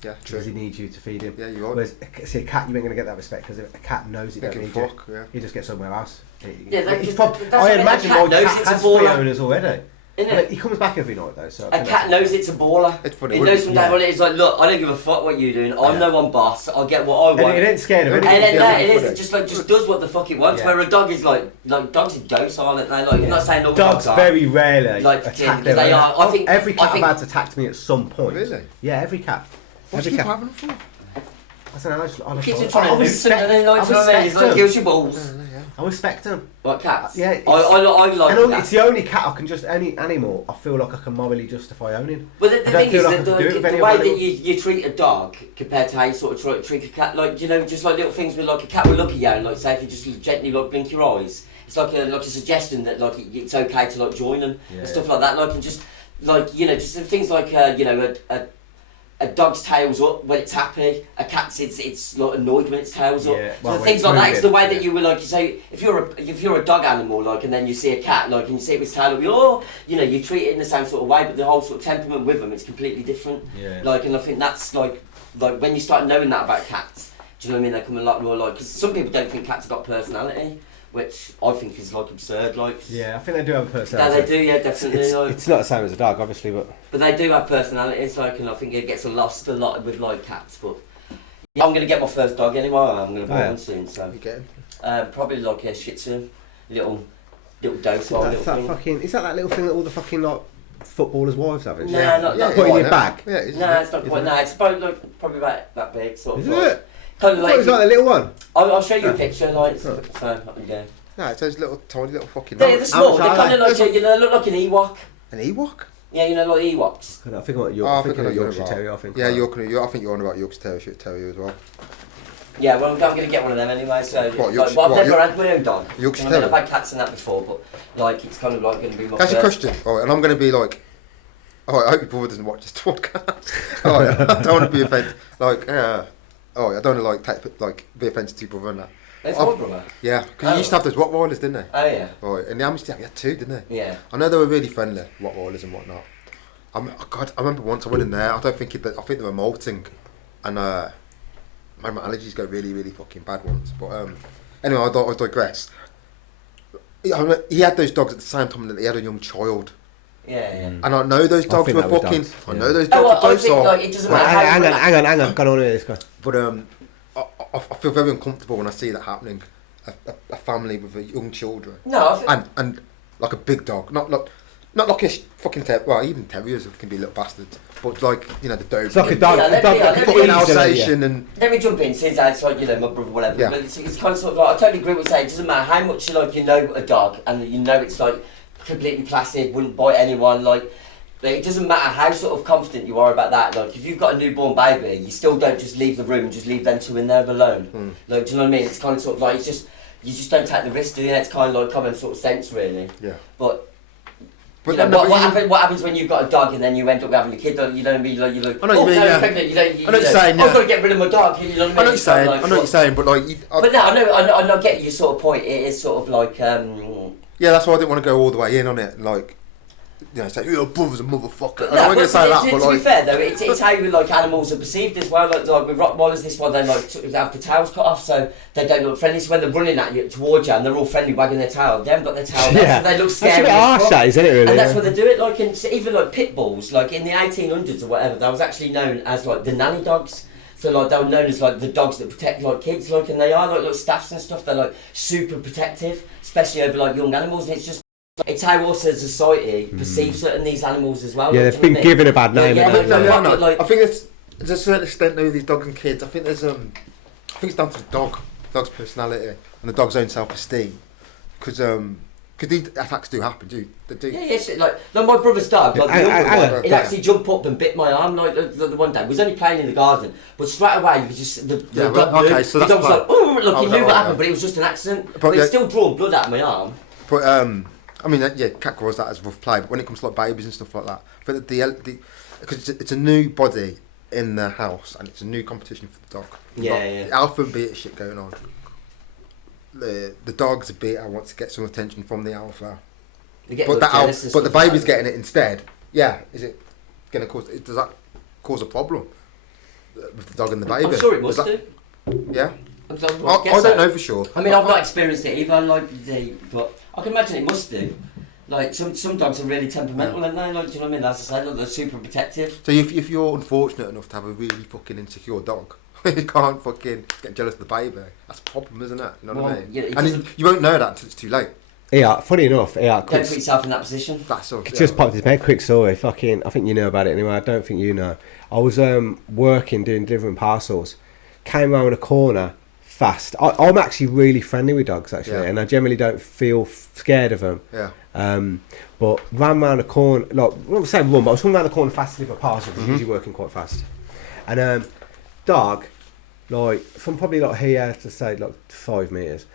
yeah, because he true. needs you to feed him. Yeah, you are. Whereas, see, a cat, you ain't going to get that respect because a cat knows it They don't give need a you. fuck. Yeah. He just gets somewhere else. Yeah, that- He's that's I what a imagine cat my knows cat it's a has 3 baller. owners already. Isn't But it? he comes back every night though. So I A think cat that's- knows it's a baller. It's funny. It wouldn't knows it? from day one. It's like, look, I don't give a fuck what you're doing. I'm Yeah. no one boss. I'll get what I want. And it ain't scared of And anything. And then Yeah, that it funny. is, it just like just does what the fuck it wants. Yeah. Where a dog is like dogs are docile, aren't they? Like, you're not saying all Dogs are. very rarely Like, attack yeah, their they owner. are. I think- every cat I think- I've had attacked me at some point. Really? Yeah, every cat. What do Every you cat. having them for? I don't know. I Kids are just- trying I to lose something. They like, do you know what I mean? It's like them. guilty balls. I respect them. Like cats. Yeah, it's- I like And only, cats. it's the only cat I can just any animal I feel like I can morally justify owning. But the I don't thing is feel like I that could do it with the any way other that animal. you treat a dog compared to how you sort of treat a cat, like, you know, just like little things with like a cat will look at you and like say if you just gently like blink your eyes, it's like a suggestion that like it's okay to like join them Yeah. and stuff like that, like and just like, you know, just things like you know, a dog's tail's up when it's happy. A cat's it's like annoyed when its tail's up. Yeah, So well, things it's like that. It's the way moving, that you will like you say if you're a dog animal like and then you see a cat like and you see it with its tail up, you treat it in the same sort of way, but the whole sort of temperament with them it's completely different. Yeah. Like and I think that's like when you start knowing that about cats, do you know what I mean? They come a lot more like because some people don't think cats have got personality. Which I think is like absurd, like. Yeah, I think they do have a Yeah, personality. they do, yeah, definitely. It's not the same as a dog, obviously, but they do have personalities, like, and I think it gets lost a lot with like cats. But yeah, I'm gonna get my first dog anyway. I'm gonna buy one soon, so. You getting? Probably like a Shih Tzu, little docile little thing. Is that little thing that all the fucking like footballers' wives have? Nah, Yeah. not Yeah, not Put in quite. your bag. Yeah, it's Nah, it's not quite. Nah, it's about probably about that big, sort of. Is like, it? Kind of What was like the little one? I'll show you a picture, like. So yeah. No, it's those little tiny little fucking. They're small. They're much are kind of they? like they look like an Ewok. An Ewok? Yeah, you know, like Ewoks. I think I'm I thinking of you're Yorkshire about. Terrier. I think. Yeah, I think you're on about Yorkshire Terrier, Shih Terrier as well. Yeah, well, I'm going to get one of them anyway. So, What, like, Yorkshire- well, I've what, never had my own dog. Yorkshire I mean, I've Terrier? had cats and that before, but like, it's kind of like going to be my That's first. a question. Alright, and I'm going to be like, I hope your brother doesn't watch this podcast. Alright, I don't want to be offended. Like, I don't want to be offensive to your brother and that. It's my brother. Yeah, because you used to have those Rottweilers, didn't they? Oh yeah. Right, and how much did you have? You had two, didn't they? Yeah. I know they were really friendly, Rottweilers and whatnot. I remember once I went in there. I think they were molting, and my allergies go really, really fucking bad ones. But anyway, I digress. He had those dogs at the same time that he had a young child. Yeah. And I know those dogs think were that was fucking. dogs, I yeah. know those Oh, dogs well, were I think docile. like it doesn't Well, matter. hang on. Got on with this guy. But I feel very uncomfortable when I see that happening. A family with young children. No, I think, And like a big dog, not like a fucking well, even terriers can be little bastards, but like the Doberman. It's like a dog. Yeah, a dog let that me- can fucking easily, Alsatian and let me jump in. Since it's like my brother, whatever. Yeah. But it's kind of sort of like I totally agree with you saying. It doesn't matter how much you know a dog and you know it's like completely placid, wouldn't bite anyone. Like it doesn't matter how sort of confident you are about that. Like if you've got a newborn baby, you still don't just leave the room and just leave them two in there alone. Like do you know what I mean? It's kind of sort of like you just don't take the risk, do you? It's kind of like common sort of sense, really. Yeah. But But you know, no, what happens when you've got a dog and then you end up having a kid? You know what I mean? Like, you look, I know what you mean, yeah. pregnant. You don't. You, I know what you're saying, I've yeah. got to get rid of my dog. You know what I mean? I know what you're It's kind saying. of like, I know what you're saying, but like. But no, I know, get your sort of point. It is sort of like. Yeah, that's why I didn't want to go all the way in on it. Like, say your brother's a motherfucker. I No, wasn't going to say that, but to like. be fair though, it's how like animals are perceived as well. Like with Rottweilers, this one they like have the tails cut off, so they don't look friendly. So when they're running at you towards you and they're all friendly, wagging their tail, they haven't got their tail there, so they look scary. That's a bit harsh, that, isn't it? Really. And that's what they do it like. And even like pit bulls, like in the 1800s or whatever, that was actually known as like the nanny dogs. So like they were known as like the dogs that protect like kids, like, and they are like staffs and stuff. They're like super protective, especially over like young animals. And it's how also as a society perceives certain these animals as well. Yeah, like, they've been given a bad name. Yeah, haven't they? I think there's to a certain extent though with these dogs and kids. I think there's I think it's down to the dog's personality and the dog's own self-esteem, because these attacks do happen, they do. Yeah, yes, like my brother's dog, like the hang younger on. one, it actually jumped up and bit my arm like the one day. We was only playing in the garden, but straight away you could just the dog okay, moved. so The that's dog was like, oh, look, he was knew that what right, happened, yeah. but it was just an accident. But But yeah. it's still drawn blood out of my arm. But I mean, cat grows that as rough play. But when it comes to like babies and stuff like that, I think that because it's a new body in the house and it's a new competition for the dog. Yeah. The alpha and beta shit going on. The dog's a beta wants to get some attention from the alpha, They get but like the jealous and but the stuff like baby's that. getting it instead. Yeah, is it going to cause? Does that cause a problem with the dog and the baby? I'm sure it must Does that- do. Yeah, I I guess don't so. know for sure. I mean, I've not experienced it either, but I can imagine it must do. Like some dogs are really temperamental, aren't they? Like, do you know what I mean? As I said, like, they're super protective. So if you're unfortunate enough to have a really fucking insecure dog, you can't fucking get jealous of the baby. That's a problem, isn't it? You know what I Well, mean? yeah, it And doesn't- you won't know that until it's too late. Yeah, funny enough, Don't put yourself in that position. That's all. just popped his head. Quick story. Fucking, I think you know about it anyway. I don't think you know. I was working doing delivering parcels. Came around a corner fast. I'm actually really friendly with dogs actually, Yeah. and I generally don't feel scared of them. Yeah. But ran round the corner, like I'm not saying run, but I was running around the corner fast to deliver a parcel. Because usually working quite fast. And dog, like from probably like here to say like 5 meters.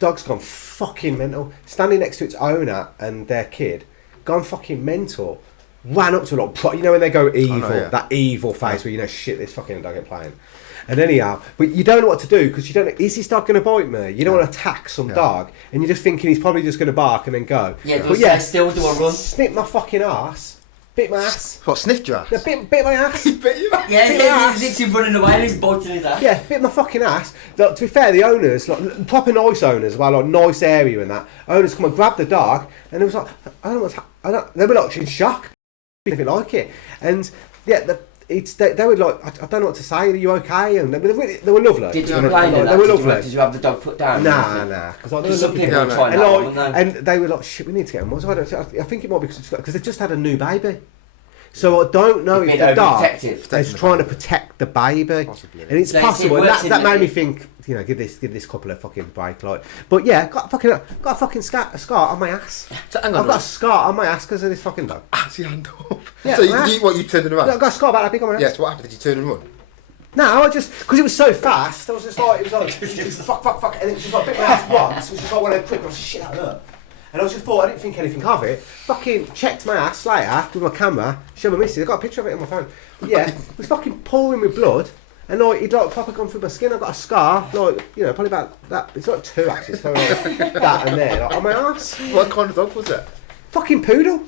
Dog's gone fucking mental. Standing next to its owner and their kid, gone fucking mental. ran up to it, like, you know when they go evil, yeah. that evil face where you know, shit, this fucking dog ain't playing. And anyhow, but you don't know what to do because you don't know, is this dog going to bite me? You don't want to attack some dog and you're just thinking he's probably just going to bark and then go. Yeah, but yeah, still do a run. Snip my fucking ass. Bit my ass. What, sniffed your ass? Yeah, bit my ass. Bit your ass? Yeah, he's literally running away and he's biting his ass. Yeah, bit my fucking ass. Like, to be fair, the owners, like proper nice owners, well, like nice area and that, owners come and grab the dog and it was like, I don't know what's they were like in shock. Anything like it. And yeah, they were like, I don't know what to say, are you okay? And they were lovely. Did you complain at that? They were lovely. Did you have the dog put down? Nah. Because some people were trying that, and they were like, shit, we need to get them. So I think it might be because they just had a new baby. So I don't know if the dog is trying to protect the baby. Possibly. And it's possible. And that made me think, you know, give this couple a fucking break, like. But yeah, got a fucking scar on my ass. So hang on, I've got a scar on my ass because of this fucking dog. Ass your hand up. Yeah, so you turned around? I've got a scar about that big on my ass. Yes, what happened? Did you turn and run? No, I just, because it was so fast, I was just like, it was fuck, and it just like bit my ass once, which was like one of them quick, I was shit, that hurt. And I was just thought, I didn't think anything of it. Fucking checked my ass later with my camera, showed my missus, I got a picture of it on my phone. But yeah, it was fucking pouring with blood, and like, he'd like proper gone through my skin, I got a scar, like, you know, probably about that, it's like 2 actually, so like, that and there, like, on my ass. What kind of dog was it? Fucking poodle.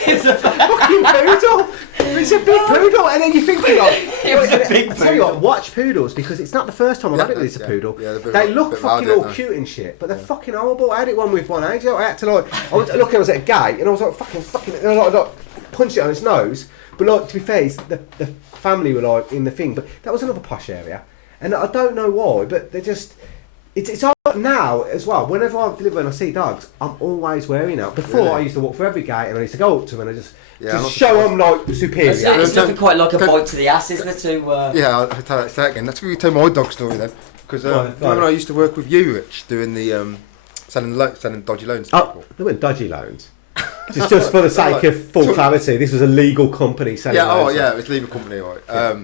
It's a Fucking poodle. It's a big poodle, and then you think, It was a big I tell you what, poodle. watch poodles because it's not the first time I've had it with this poodle. Yeah, they look bit fucking loud, all cute and shit, but they're fucking horrible. I had it one with one age. I had to like, I was at a gate, and I was like fucking, and I like punched it on its nose. But like, to be fair, the family were like in the thing, but that was another posh area, and I don't know why, but they just. It's hard now as well. Whenever I deliver and I see dogs, I'm always wearing it. Before Really? I used to walk through every gate and I used to go up to them and I just not show them like superior. It's nothing quite like a bite to the ass, isn't it? Yeah, I'll tell that again. That's where you tell my dog story then. Because when I used to work with you, Rich, doing the selling dodgy loans to people. They weren't dodgy loans. just for the sake of full clarity, this was a legal company selling loans. Yeah, it was a legal company, right. Yeah.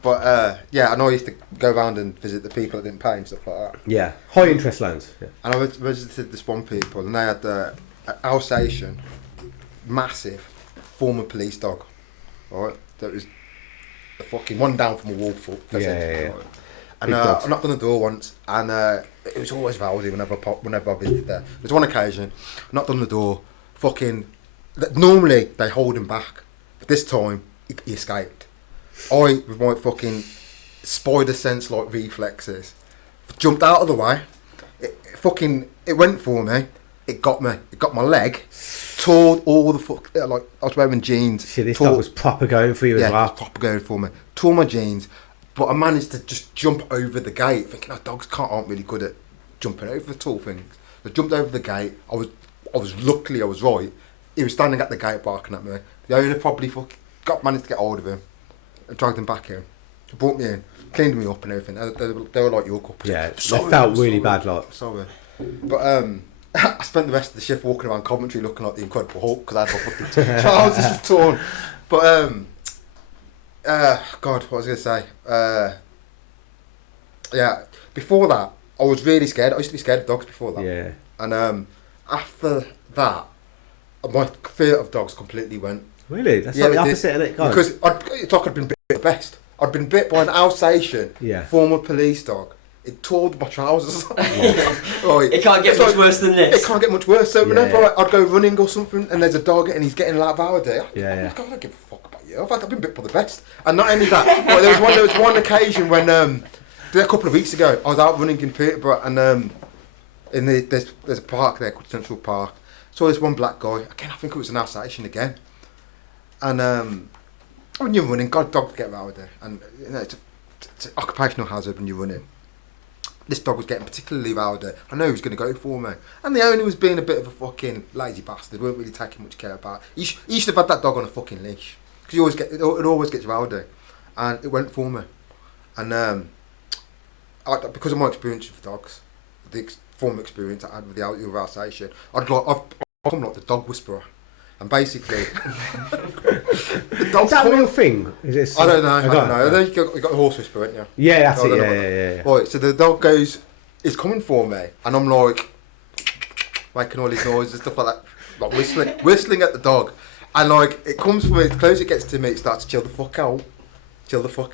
But yeah, and I used to go around and visit the people that didn't pay and stuff like that. Yeah, high interest loans. Yeah. And I visited this one people, and they had Alsatian, massive, former police dog, right? That was a fucking one down from a wall foot. Yeah. Right? And I knocked on the door once, and it was always rowdy whenever I visited there. There's one occasion, I knocked on the door, normally they hold him back, but this time he escaped. I, with my fucking spider sense like reflexes, jumped out of the way. It went for me. It got me. It got my leg. Tore all the like I was wearing jeans. Shit, this dog was proper going for you as well. It was proper going for me. Tore my jeans, but I managed to just jump over the gate. Thinking, dogs aren't really good at jumping over tall things. I jumped over the gate. I was luckily I was right. He was standing at the gate barking at me. The owner probably managed to get hold of him. I dragged him back in, brought me in, cleaned me up and everything. They were like your couple. Yeah, they felt really bad, like. Sorry. But I spent the rest of the shift walking around Coventry looking like the Incredible Hulk because I had my fucking trousers torn. But God, what was I going to say? Yeah, before that, I was really scared. I used to be scared of dogs before that. Yeah. And after that, my fear of dogs completely went. Really? That's like the opposite of it, guys. Because it's like I'd been bit the best. I'd been bit by an Alsatian, former police dog. It tore my trousers. Right. It can't get much worse than this. It can't get much worse. So whenever I'd go running or something and there's a dog and he's getting loud I don't give a fuck about you. I've been bit by the best. And not only that, but there was one occasion when a couple of weeks ago I was out running in Peterborough and there's a park there called Central Park. Saw this one black guy. Again, I think it was an Alsatian again. And when you're running, God, dogs get rowdy, and you know, it's an occupational hazard when you're running. This dog was getting particularly rowdy. I know he was going to go for me, and the owner was being a bit of a fucking lazy bastard. weren't really taking much care about it. You should have had that dog on a fucking leash because it always gets rowdy, and it went for me. And because of my experience with dogs, the former experience I had with the Alsatian, I've become like the dog whisperer. And basically, the dog's is that a real thing? Is it? I don't know. I think you got a horse whisperer, haven't you? Yeah, that's it. Yeah. Right, so the dog is coming for me, and I'm like making all these noises and stuff like that. like whistling at the dog, and like it comes from as close as it gets to me, it starts to chill the fuck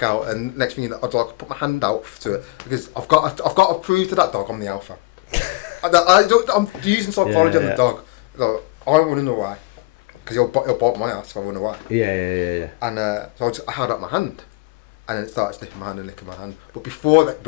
out, and next thing you know, I'd like put my hand out to it because I've got to prove to that dog I'm the alpha. I'm using psychology on the dog. Like, I'm running away because he'll bite my ass if I run away. Yeah. And so I held up my hand, and then it started sniffing my hand and licking my hand. But before that,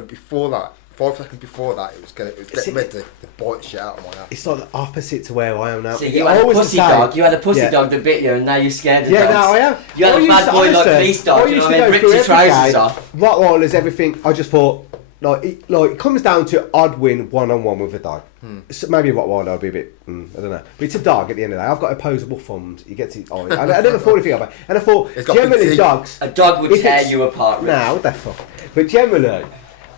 5 seconds before that, it was getting ready to bite the shit out of my ass. It's like the opposite to where I am now. So you had a pussy dog. You had a pussy dog that bit you, and now you're scared of dogs. Yeah, now I am. You had a bad boy like police dog. You know what I mean? Ripped your trousers off. Rottweilers, everything. I just thought. It comes down to I'd win one-on-one with a dog. So maybe a Rottweiler would be a bit, I don't know. But it's a dog at the end of the day. I've got opposable thumbs. He gets his eyes. I don't thought anything of it. And I thought, generally dogs... A dog would tear you apart, Rich. Nah, what the fuck? But generally,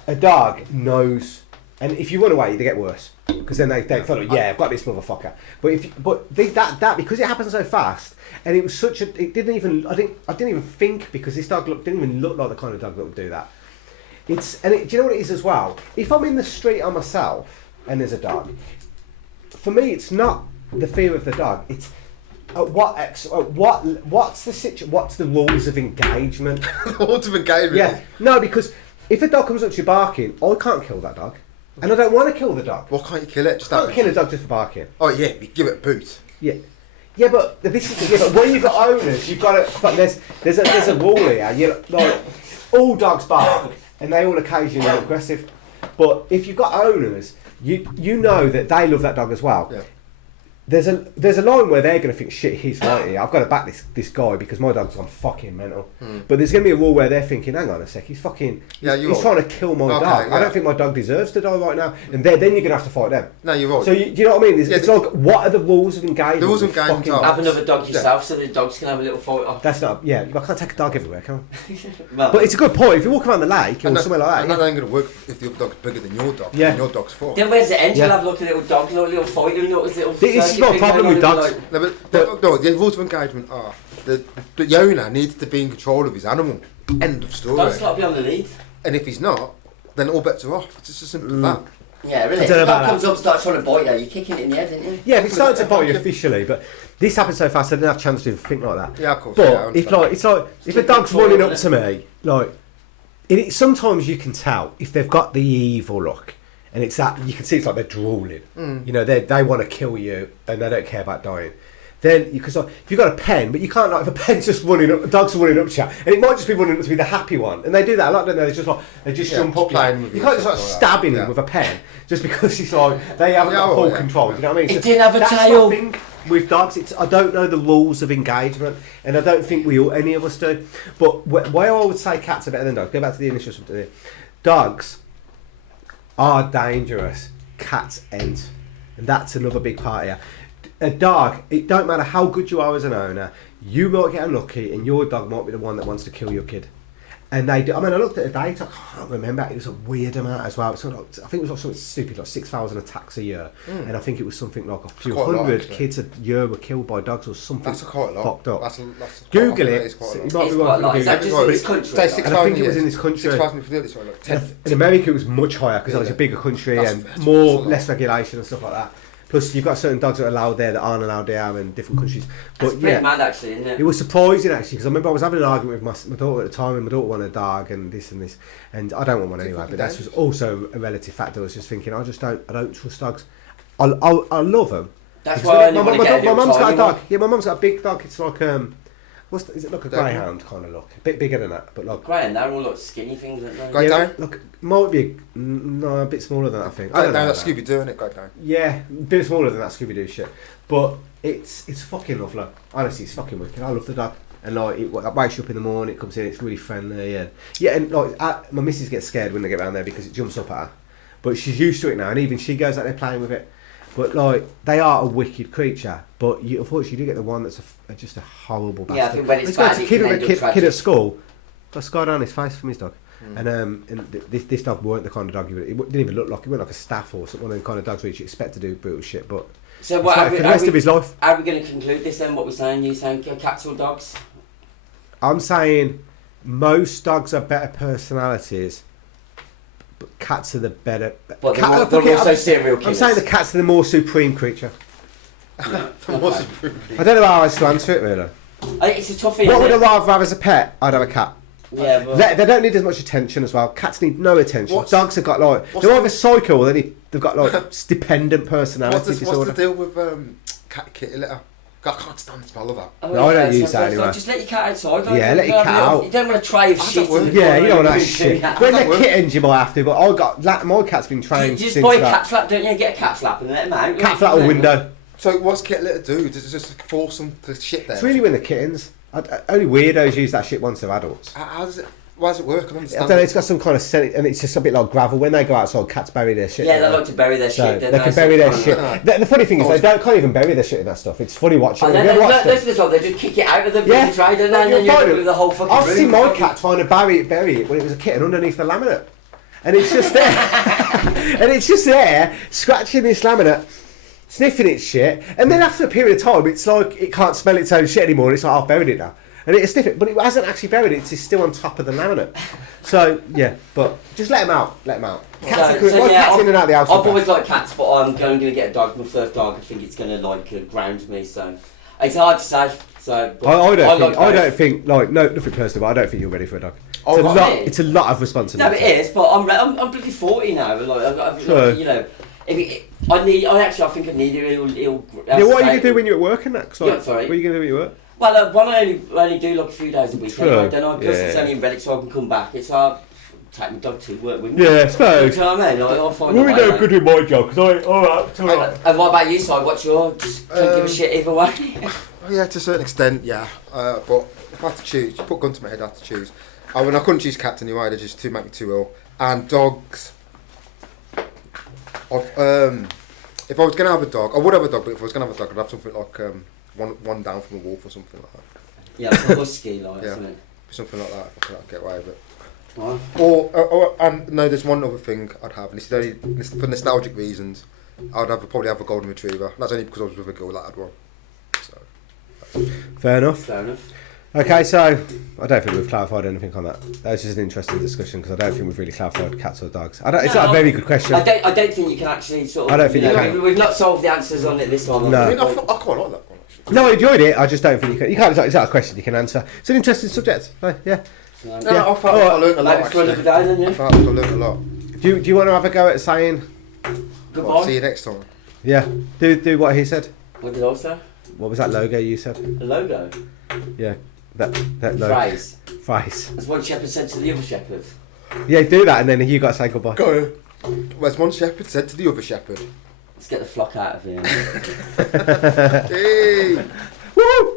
a dog knows... And if you run away, they get worse. Because then they thought, I've got this motherfucker. But that because it happened so fast, and it was such a... I didn't even think, because this dog didn't even look like the kind of dog that would do that. Do you know what it is as well? If I'm in the street on myself and there's a dog, for me it's not the fear of the dog. It's what's the rules of engagement? The rules of engagement. Yeah. No, because if a dog comes up to you barking, I can't kill that dog, and I don't want to kill the dog. Why can't you kill it? Just can't kill a dog just for barking. Oh yeah, you give it a boot. Yeah. Yeah, but this is but when you've got owners, you've got to. But there's a rule here. You like all dogs bark. And they all occasionally are aggressive. But if you've got owners, you know that they love that dog as well. Yeah. There's a line where they're going to think, shit, he's right here. I've got to back this guy because my dog's gone fucking mental. But there's going to be a rule where they're thinking, hang on a sec, he's trying to kill my dog. Yeah. I don't think my dog deserves to die right now. And then you're going to have to fight them. No, you're right. So you know what I mean? It's like, what are the rules of engagement? The rules of engagement are... Have another dog yourself so the dogs can have a little fight off. That's not... Yeah, I can't take a dog everywhere, can I? Well, but it's a good point. If you walk around the lake or somewhere like that... And that ain't going to work if the other dog's bigger than your dog. Yeah. And your dog's full. Then where's the end? You'll have like a little dog, a little fight, little... This is not a problem with dogs. No, the rules of engagement are the owner needs to be in control of his animal. End of story. Dog's got to be on the lead. And if he's not, then all bets are off. It's just as simple as that. Yeah, really. If a dog comes up and starts trying to bite you, you're kicking it in the head, aren't you? Yeah, if it's starting to bite you officially, but this happened so fast I didn't have a chance to think like that. Yeah, of course. But if a dog's running up to me, sometimes you can tell if they've got the evil look. And it's that you can see it's like they're drooling. You know, they want to kill you and they don't care about dying. Then because if you've got a pen, but you can't if a pen's just running up, a dog's running up to you, and it might just be running up to be the happy one, and they do that a lot, don't they? They just jump up. You can't just stabbing him with a pen just because he's they haven't got full control. You know what I mean? It didn't have a tail. That's the thing with dogs. I don't know the rules of engagement, and I don't think any of us do. But where I would say cats are better than dogs. Go back to the initial subject. Dogs are dangerous, cats ain't, and that's another big part here. A dog, it don't matter how good you are as an owner, you might get unlucky and your dog might be the one that wants to kill your kid. And they do. I mean, I looked at the data, I can't remember, it was a weird amount as well. I think it was like something stupid, like 6,000 attacks a year. And I think it was something like a few hundred kids a year were killed by dogs or something. That's quite a lot. Fucked up. That's Google it. It might be quite a lot. Is that just in this country? And I think it was in this country. 6,000 in America it was much higher because it was a bigger country and less regulation and stuff like that. Plus, you've got certain dogs that are allowed there that aren't allowed there in different countries. But that's pretty mad, actually, isn't it? It was surprising, actually, because I remember I was having an argument with my daughter at the time, and my daughter wanted a dog and this, and I don't want one anyway. But that's just also a relative factor. I was just thinking, I don't trust dogs. I love them. That's why my mum's got a dog. Yeah, my mum's got a big dog. It's like is it like a greyhound kind of look? A bit bigger than that, but like greyhound. They're all like skinny things, aren't they? Great Dane? Look, might be a bit smaller than that, I think. I don't know. That's Scooby Doo, isn't it? Great Dane. Yeah, a bit smaller than that Scooby Doo shit, but it's fucking lovely. Honestly, it's fucking wicked. I love the dog, and like it wakes you up in the morning. It comes in, it's really friendly, and like my missus gets scared when they get around there because it jumps up at her, but she's used to it now, and even she goes out there playing with it. But like they are a wicked creature, but unfortunately you do get the one that's just a horrible bastard. Yeah, I think when it's bad, it can end up tragic. Kid at school got a scar down his face from his dog, and this dog weren't the kind of dog it didn't even look like. It wasn't like a staff or one of the kind of dogs which you expect to do brutal shit. But so what for the rest of his life. How are we going to conclude this then? What we're saying? You saying cats or dogs? I'm saying most dogs are better personalities. But cats are the better. But they're also serial killers. I'm saying the cats are the more supreme creature. What's Okay. I don't know how else to answer it really. It's a toughie. What would I isn't it? rather have as a pet? I'd have a cat. Yeah, but They don't need as much attention as well. Cats need no attention. What's- Dogs have got like what's they're the- either psycho or they've got like dependent personality what's disorder. the deal with cat kitty litter? I can't stand the smell of that. Oh, No, I don't okay, use so that it's like, anyway. Just let your cat outside. Yeah, let your cat out. You don't want a tray of I shit. don't in the Yeah, corner you don't want of that the shit. cat. When that they're work? kittens, you might have to, but my cat's been You trained just since buy a that. cat flap, don't you? Get a cat flap and let them out. Cat flap or window. So what's kitty litter do? Does it just force them to shit there? It's really when they're kittens. Only weirdos use that shit once they're adults. How does it? Why does it work? I don't I understand. don't know, it's got some kind of scent, and it's just a bit like gravel. When they go outside, cats bury their shit. Yeah, don't they like to bury their So shit. they can bury their shit. No. The funny thing is, can't even bury their shit in that stuff. It's funny watching. Oh, Have no, you ever no, watched no, it? this is what they just kick it out of the Yeah. tray, don't they? No, And you'll then you find end up it. with the whole fucking I've room seen my fucking- cat trying to bury it when it was a kitten underneath the laminate, and it's just there, and it's just there scratching this laminate, sniffing its shit, and then after a period of time, it's like it can't smell its own shit anymore. And it's like I've buried it now, and it'll sniff it, but it hasn't actually buried it. It's still on top of the laminate. So yeah, but just let them out. Let them out. Cats, my cat's in and out of the house. I've always liked cats, but I'm going to get a dog. My first dog. I think it's going to like ground me. So it's hard to say. So but I don't both. think like nothing personal, but I don't think you're ready for a dog. Oh, It's a right. lot. It's a lot of No, responsibility. it is. But I'm bloody 40 now. Like, True. you know, I think I need a little. Yeah, what are you gonna do when you're at work and that? 'Cause, like, Yeah, sorry. What are you gonna do when you're at work? Well, one I only do like a few days a week. True. Anyway, then I plus it's Yeah. only in Relic, so I can come back. It's hard. Take my dog to work with me. Yeah, I You suppose. know what I mean? Like, I'll find We're a way, no mate. good with my job because alright. And what about you, Si? What's your? Just don't give a shit either way. Oh, yeah, to a certain extent, yeah. But if I had to choose, put a gun to my head, I had to choose. I mean, I couldn't choose cats anyway. They're just too make me too ill. And dogs. If I was gonna have a dog, I would have a dog. But if I was gonna have a dog, I'd have something like one down from a wolf or something like that. Yeah, like a husky, like Yeah. something. Something like that. If I could get away with it. Right. And no, there's one other thing I'd have, and it's only for nostalgic reasons. Probably have a golden retriever. That's only because I was with a girl that had one. So Fair enough. Fair enough. Okay, so I don't think we've clarified anything on that. That was just an interesting discussion because I don't think we've really clarified cats or dogs. It's not a very good question. I don't think you can actually sort of. I don't think you can. We've not solved the answers on it this time. No. I mean, I quite like that one actually. No, I enjoyed it. I just don't think you can. You can't. It's not a question you can answer. It's an interesting subject. Yeah. No, Yeah. I felt I learned a lot Maybe for another actually. day then, I yeah. felt I learned a lot. Do you want to have a go at saying? Goodbye. Well, see you next time. Yeah. Do what he said. What did I say? What was that logo you said? The logo. Yeah. That logo. Phrase. Phrase. As one shepherd said to the other shepherd. Yeah, do that, and then you got to say goodbye. Go. Well, as one shepherd said to the other shepherd. Let's get the flock out of here. Hey. Woo!